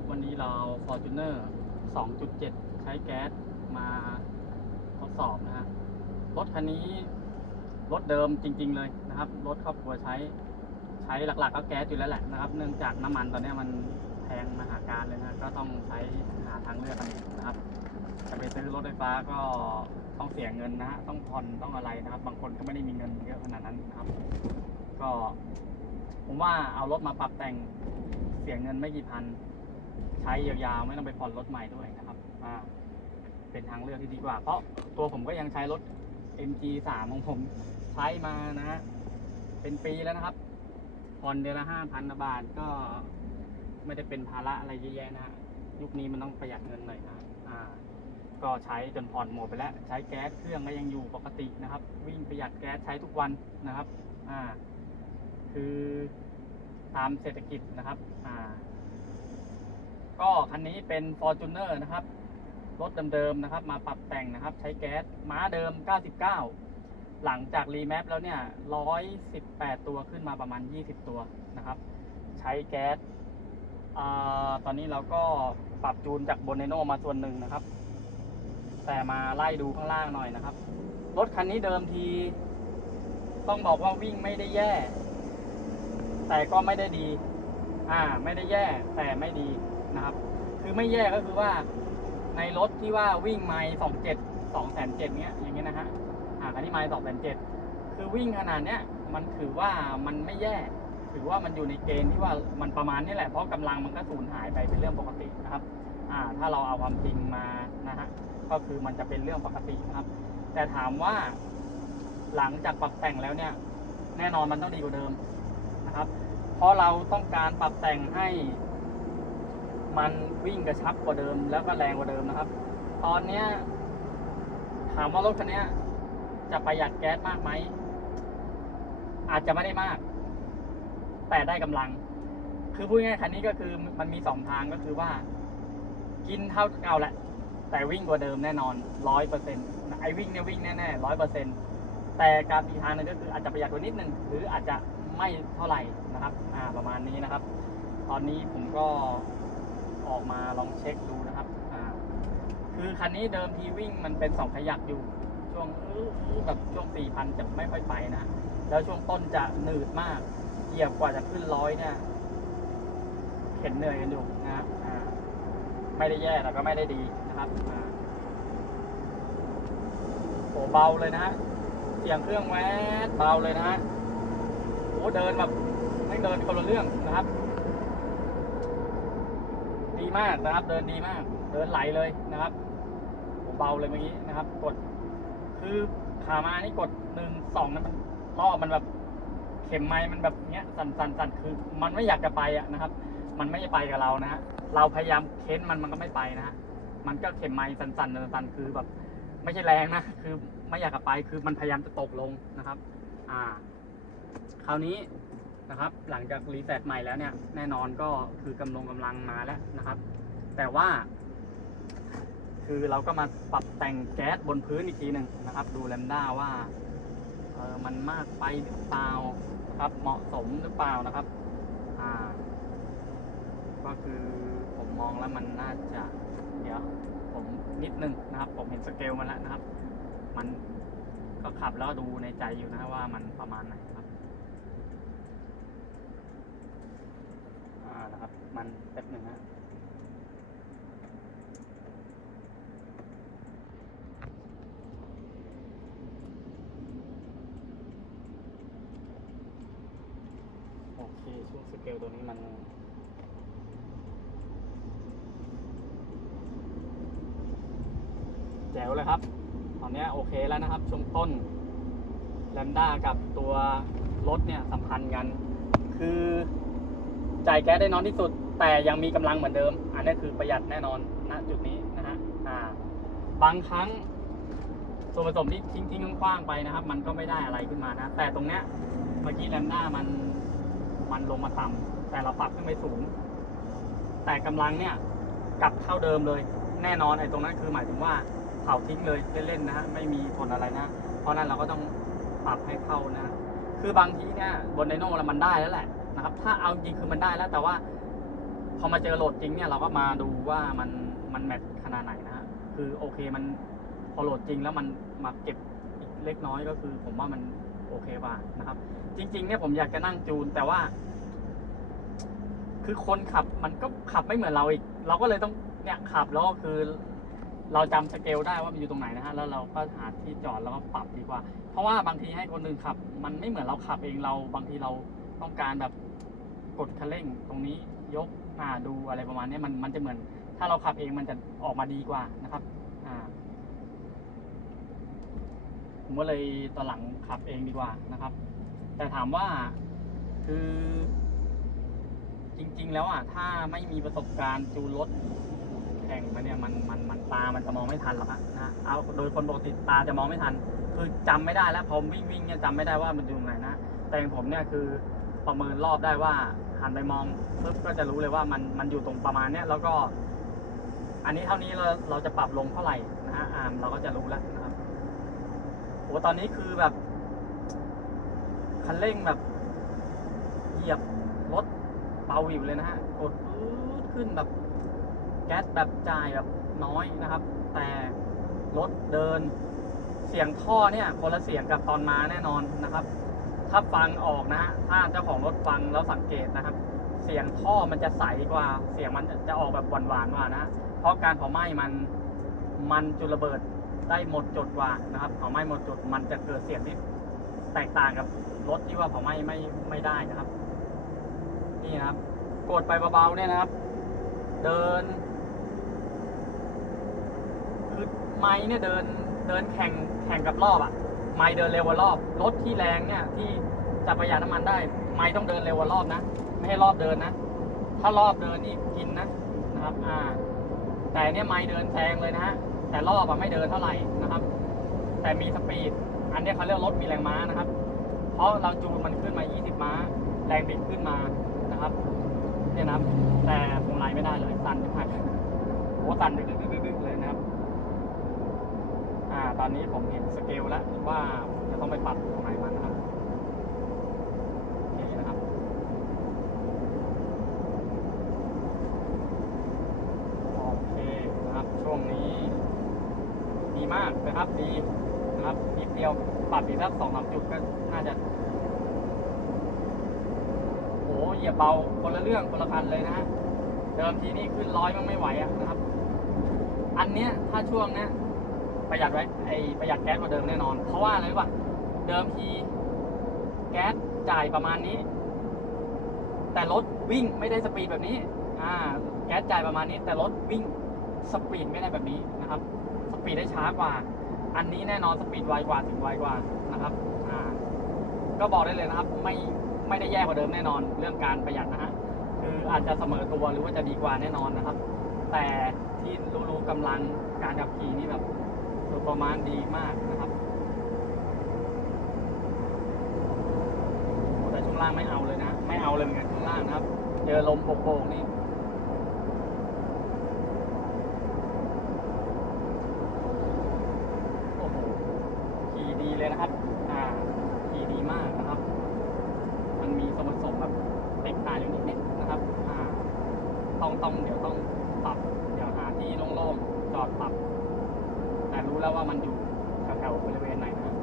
ับวันนี้เรา Fortuner 2.7 ใช้แก๊สมาทดสอบนะฮะรถคันนี้รถเดิมจริง ๆ เลยนะครับรถครอบครัวใช้ใช้หลักๆ ก็แก๊สอยู่แล้วแหละนะครับ เนื่องจากน้ำมันตอนนี้มันแพงมหาการเลยนะก็ต้องใช้หาทางเลือกกันนะครับจะไปซื้อรถไฟฟ้าก็ต้องเสียเงินนะฮะต้องผ่อนต้องอะไรนะครับ บางคนก็ไม่ได้มีเงินเยอะขนาดนั้นนะครับ ก็ ผมว่าเอารถมาปรับแต่งเสียเงินไม่กี่พัน ใช้ยาวๆไม่ต้องไปผ่อนรถใหม่ด้วยนะครับอ่าเป็นทางเลือกที่ดีกว่า เพราะตัวผมก็ยังใช้รถ MG 3 ของผมใช้มานะฮะเป็นปีแล้วนะครับผ่อนเดือนละห้าพันบาทก็ไม่ได้เป็นภาระอะไรเยอะแยะนะฮะยุคนี้มันต้องประหยัดเงินหน่อยนะอ่า ก็ใช้จนผ่อนหมดไปแล้ว ใช้แก๊สเครื่องก็ยังอยู่ปกตินะครับ วิ่งประหยัดแก๊สใช้ทุกวันนะครับ อ่า คือตามเศรษฐกิจนะครับ อ่า ก็คันนี้เป็น Fortuner นะครับ รถเดิมๆนะครับ มาปรับแต่งนะครับ ใช้แก๊สม้าเดิม 99 หลังจากรีแมปแล้วเนี่ย 118 ตัวขึ้นมาประมาณ 20 ตัวนะครับ ใช้แก๊สตอนนี้เราก็ปรับจูนจากบนไนโนมาส่วนหนึ่งนะครับ แต่มาไล่ดูข้างล่างหน่อยนะครับ รถคันนี้เดิมที ต้องบอกว่าวิ่งไม่ได้แย่ แต่ก็ไม่ได้ดี อ่า ไม่ได้แย่ แต่ไม่ดี นะครับ คือไม่แย่ก็คือว่าในรถที่ว่าวิ่งไมล์สองเจ็ดสองแสนเจ็ดเนี้ยอย่างเงี้ยนะฮะอ่าคันนี้ไมล์สองแสนเจ็ดคือวิ่งขนาดเนี้ยมันถือว่ามันไม่แย่ ถือว่ามันอยู่ในเกณฑ์ที่ว่ามันประมาณนี้แหละเพราะกำลังมันก็สูญหายไปเป็นเรื่องปกตินะครับ อ่า ถ้าเราเอาความจริงมานะฮะก็คือมันจะเป็นเรื่องปกตินะครับ แต่ถามว่าหลังจากปรับแต่งแล้วเนี่ย แน่นอนมันต้องดีกว่าเดิมนะครับ เพราะเราต้องการปรับแต่งให้ มันวิ่งกระชับกว่าเดิมแล้วก็แรงกว่าเดิมนะครับ ตอนเนี้ยถามว่ารถคันนี้จะประหยัดแก๊สมากไหม อาจจะไม่ได้มาก แต่ได้กำลัง คือพูดง่ายคันนี้ก็คือมันมีสองทางก็คือว่า กินเท่าเก่าแหละ แต่วิ่งกว่าเดิมแน่นอนร้อยเปอร์เซ็นต์ไอ้วิ่งเนี่ยวิ่งแน่ๆร้อยเปอร์เซ็นต์แต่การอีกทางนึงก็คืออาจจะประหยัดกว่านิดนึงหรืออาจจะไม่เท่าไหร่นะครับ อ่าประมาณนี้นะครับ ตอนนี้ผมก็ ออกมาลองเช็คดูนะครับอ่าคือคันนี้เดิมทีวิ่งมันเป็นสองขยักอยู่ ช่วงแบบช่วงสี่พันจะไม่ค่อยไปนะ แล้วช่วงต้นจะหนืดมาก เหยียบกว่าจะขึ้นร้อยเนี่ยเข็นเหนื่อยกันอยู่นะครับอ่าไม่ได้แย่แต่ก็ไม่ได้ดีนะครับอ่าโอ้เบาเลยนะฮะเสียงเครื่องแวดเบาเลยนะฮะโอ้เดินแบบไม่เดินคนละเรื่องนะครับ มากนะครับ เดินดีมาก เดินไหลเลยนะครับโอ้เบาเลยเมื่อกี้นะครับ กด คือขามานี่กดหนึ่งสองนะมันล้อมันแบบเข็มไม้มันแบบเนี้ยสั่นสั่นสั่นคือ มันไม่อยากจะไปอะนะครับ มันไม่ไปกับเรานะฮะเราพยายามเค้นมันมันก็ไม่ไปนะฮะมันก็เข็มไม้สั่นสั่นสั่นสั่นคือแบบ ไม่ใช่แรงนะคือไม่อยากจะไปคือมันพยายามจะตกลงนะครับ อ่า คราวนี้ นะครับ หลังจากรีเซ็ตใหม่แล้วเนี่ยแน่นอนก็คือกำลังกำลังมาแล้วนะครับ แต่ว่า คือเราก็มาปรับแต่งแก๊สบนพื้นอีกทีหนึ่งนะครับ ดูแลมด้าว่าเออมันมากไปหรือเปล่านะครับเหมาะสมหรือเปล่านะครับ อ่า ก็คือผมมองแล้วมันน่าจะ เดี๋ยว ผมนิดนึงนะครับ ผมเห็นสเกลมันแล้วนะครับ มันก็ขับแล้วดูในใจอยู่นะว่ามันประมาณไหนครับ อ่านะครับ มันแป๊บหนึ่งนะโอเคช่วงสเกลตัวนี้มันแจ๋วเลยครับตอนนี้โอเคแล้วนะครับ ช่วงต้นแลมด้ากับตัวรถเนี่ยสัมพันธ์กัน คือ จ่ายแก๊สได้น้อยที่สุด แต่ยังมีกำลังเหมือนเดิม อันนี้คือประหยัดแน่นอนณจุดนี้นะฮะอ่าบางครั้งส่วนผสมที่ทิ้งทิ้งๆคว้างๆไปนะครับ มันก็ไม่ได้อะไรขึ้นมานะ แต่ตรงเนี้ยเมื่อกี้แลมด้ามันมันลงมาต่ำแต่เราปรับขึ้นไปสูง แต่กำลังเนี่ยกลับเท่าเดิมเลย แน่นอนไอ้ตรงนั้นคือหมายถึงว่าเผาทิ้งเลยเล่นๆนะฮะไม่มีผลอะไรนะ เพราะนั้นเราก็ต้องปรับให้เข้านะ คือบางทีเนี่ยบนไดโน่แล้วมันได้แล้วแหละ นะครับ ถ้าเอาจริงคือมันได้แล้ว แต่ว่า พอมาเจอโหลดจริงเนี่ยเราก็มาดูว่ามันมันแมทขนาดไหนนะฮะคือโอเคมันพอโหลดจริงแล้วมันมาเก็บอีกเล็กน้อยก็คือ ผมว่ามันโอเคกว่านะครับ จริง ๆ เนี่ยผมอยากจะนั่งจูนแต่ว่า คือคนขับมันก็ขับไม่เหมือนเราอีก เราก็เลยต้องเนี่ยขับแล้วก็คือ เราจำสเกลได้ว่ามันอยู่ตรงไหนนะฮะแล้วเราก็หาที่จอดแล้วก็ปรับดีกว่า เพราะว่าบางทีให้คนอื่นขับ มันไม่เหมือนเราขับเองเราบางทีเรา ต้องการแบบกดคันเร่งตรงนี้ยกอ่าดูอะไรประมาณนี้มันมันจะเหมือน ถ้าเราขับเองมันจะออกมาดีกว่านะครับอ่าผมก็เลยตอนหลังขับเองดีกว่านะครับ แต่ถามว่าคือ จริง ๆ แล้วอะถ้าไม่มีประสบการณ์จูนรถแข่งมาเนี่ยมันมันมันตามันจะมองไม่ทันหรอกนะเอาโดยคนปกติตาจะมองไม่ทัน คือจำไม่ได้แล้วพอวิ่งวิ่งเนี่ยจำไม่ได้ว่ามันอยู่ตรงไหนนะแต่อย่างผมเนี่ยคือ ประเมินรอบได้ว่าหันไปมองปุ๊บก็จะรู้เลยว่ามันมันอยู่ตรงประมาณเนี้ยแล้วก็ อันนี้เท่านี้เราเราจะปรับลงเท่าไหร่นะฮะอ่าเราก็จะรู้แล้วนะครับโอ้ตอนนี้คือแบบคันเร่งแบบ เหยียบรถเบาวิวเลยนะฮะกดปื๊ดขึ้นแบบแก๊สแบบจ่ายแบบน้อยนะครับ แต่รถเดินเสียงท่อเนี่ยคนละเสียงกับตอนมาแน่นอนนะครับ ถ้าฟังออกนะฮะถ้าเจ้าของรถฟังแล้วสังเกตนะครับ เสียงท่อมันจะใสกว่า เสียงมันจะออกแบบหวานๆกว่านะเพราะการเผาไหม้มันมันจุดระเบิดได้หมดจดกว่านะครับเผาไหม้หมดจดมันจะเกิดเสียงที่แตกต่างกับรถที่ว่าเผาไหม้ไม่ไม่ได้นะครับ นี่นะครับ กดไปเบาๆเนี่ยนะครับ เดินคือไม้เนี่ยเดินเดินแข่งแข่งกับรอบอะ ไม้เดินเร็วกว่ารอบ รถที่แรงเนี่ยที่จะประหยัดน้ำมันได้ ไม้ต้องเดินเร็วกว่ารอบนะ ไม่ให้รอบเดินนะ ถ้ารอบเดินนี่กินนะนะครับ อ่า แต่เนี่ยไม้เดินแซงเลยนะฮะ แต่รอบอะไม่เดินเท่าไหร่นะครับ แต่มีสปีด อันเนี้ยเขาเรียกรถมีแรงม้านะครับ เพราะเราจูนมันขึ้นมา 20 ม้า แรงบิดขึ้นมานะครับ เนี่ยนะครับ แต่พวงมาลัยไม่ได้เลยสั่นมากโอ้สั่นดึกดึกดึกดึกเลยนะครับ ตอนนี้ผมเห็นสเกลแล้วว่าจะต้องไปปรับตรงไหนมันนะครับโอเคนะครับ โอเคนะครับ ช่วงนี้ ดีมากนะครับดีนะครับนิดเดียวปรับอีกสักสองสามจุดก็น่าจะโอ้โหเหยียบเบาคนละเรื่องคนละคันเลยนะฮะเดิมทีนี่ขึ้นร้อยมันไม่ไหวอะนะครับ อันเนี้ยถ้าช่วงเนี้ย ประหยัดไว้ไอประหยัดแก๊สกว่าเดิมแน่นอน เพราะว่าอะไรรู้ปะเดิมทีแก๊สจ่ายประมาณนี้ แต่รถวิ่งไม่ได้สปีดแบบนี้อ่าแก๊สจ่ายประมาณนี้ แต่รถวิ่งสปีดไม่ได้แบบนี้นะครับ สปีดได้ช้ากว่า อันนี้แน่นอนสปีดไวกว่าถึงไวกว่านะครับอ่าก็บอกได้เลยนะครับ ไม่ไม่ได้แย่กว่าเดิมแน่นอนเรื่องการประหยัดนะฮะคืออาจจะเสมอตัวหรือว่าจะดีกว่าแน่นอนนะครับ แต่ที่รู้ๆกำลังการขับขี่นี่แบบ ประมาณดีมากนะครับแต่ช่วงล่างไม่เอาเลยนะ ไม่เอาเลยเหมือนกันช่วงล่างนะครับ เจอลมโป่งๆนี่โอ้โหขี่ดีเลยนะครับอ่าขี่ดีมากนะครับ มันมีส่วนผสมแบบแตกต่างอยู่นิดๆนะครับอ่าต้องต้องเดี๋ยวต้องปรับเดี๋ยวหาที่โล่งๆจอดปรับ แต่รู้แล้วว่ามันอยู่แถวๆบริเวณไหนนะ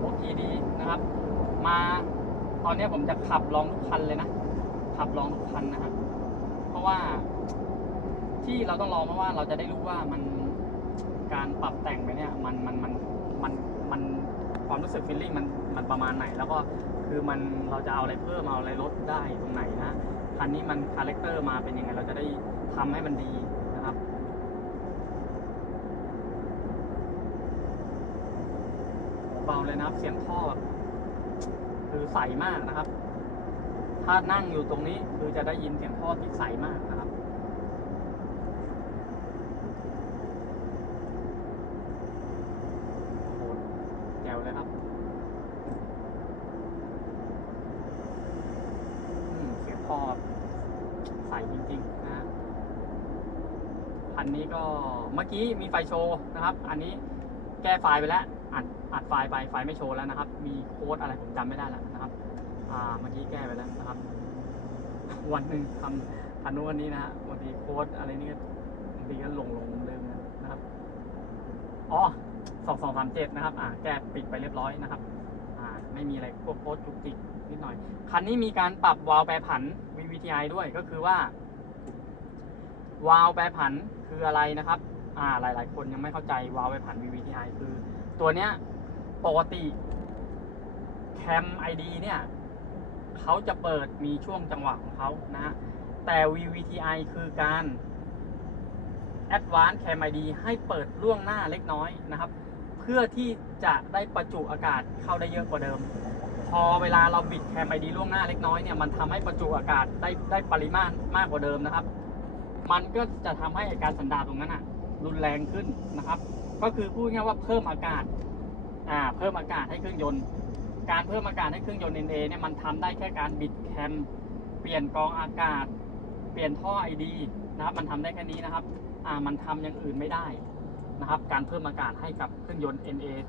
โอเคดีนะครับ มาตอนนี้ผมจะขับลองทุกคันเลยนะ ขับลองทุกคันนะครับเพราะว่าที่เราต้องลองเพราะว่าเราจะได้รู้ว่ามันการปรับแต่งไปเนี่ยมันมันมันมันมันความรู้สึกฟีลลิ่งมันมันประมาณไหน แล้วก็คือมันเราจะเอาอะไรเพิ่มเอาอะไรลดได้ตรงไหนนะคันนี้มันคาแรคเตอร์มาเป็นยังไงเราจะได้ทำให้มันดีนะครับ เบาเลยนะครับ เสียงท่อแบบคือใสมากนะครับ ถ้านั่งอยู่ตรงนี้คือจะได้ยินเสียงท่อที่ใสมากนะครับ โหแจ๋วเลยครับอืมเสียงพอใสจริงๆนะฮะอันนี้ก็เมื่อกี้มีไฟโชว์นะครับ อันนี้แก้ไฟล์ไปแล้ว อัดอัดไฟล์ไปไฟล์ไม่โชว์แล้วนะครับ มีโค้ดอะไรผมจำไม่ได้แล้วนะครับ อ่าเมื่อกี้แก้ไปแล้วนะครับ วันหนึ่งทำอนุอันนี้นะฮะบางทีโค้ดอะไรนี่บางทีก็หลงหลงลืมนะครับอ๋อสองสองสามเจ็ดนะครับ อ่าแก้ปิดไปเรียบร้อยนะครับ อ่า ไม่มีอะไรพวกโค้ดจุกจิกนิดหน่อย คันนี้มีการปรับวาล์วแปรผัน VVTi ด้วยก็คือว่าวาล์วแปรผันคืออะไรนะครับ อ่า หลาย ๆ คนยังไม่เข้าใจวาล์วแปรผัน VVTi คือ ตัวเนี้ยปกติแคม ID เนี่ยเขาจะเปิดมีช่วงจังหวะของเขานะฮะ แต่ VVTi คือการ Advanced Cam ID ให้เปิดล่วงหน้าเล็กน้อยนะครับ เพื่อที่จะได้ประจุอากาศเข้าได้เยอะกว่าเดิม พอเวลาเราบิดแคม ID ล่วงหน้าเล็กน้อยเนี่ยมันทำให้ประจุอากาศได้ได้ปริมาณมากกว่าเดิมนะครับ มันก็จะทำให้อาการสันดาปตรงนั้นอะรุนแรงขึ้นนะครับ ก็คือพูดง่ายๆว่าเพิ่มอากาศอ่าเพิ่มอากาศให้เครื่องยนต์ การเพิ่มอากาศให้เครื่องยนต์ NA เนี่ยมันทำได้แค่การบิดแคมเปลี่ยนกองอากาศ เปลี่ยนท่อ ID นะครับมันทำได้แค่นี้นะครับอ่ามันทำอย่างอื่นไม่ได้นะครับ การเพิ่มอากาศให้กับเครื่องยนต์ NA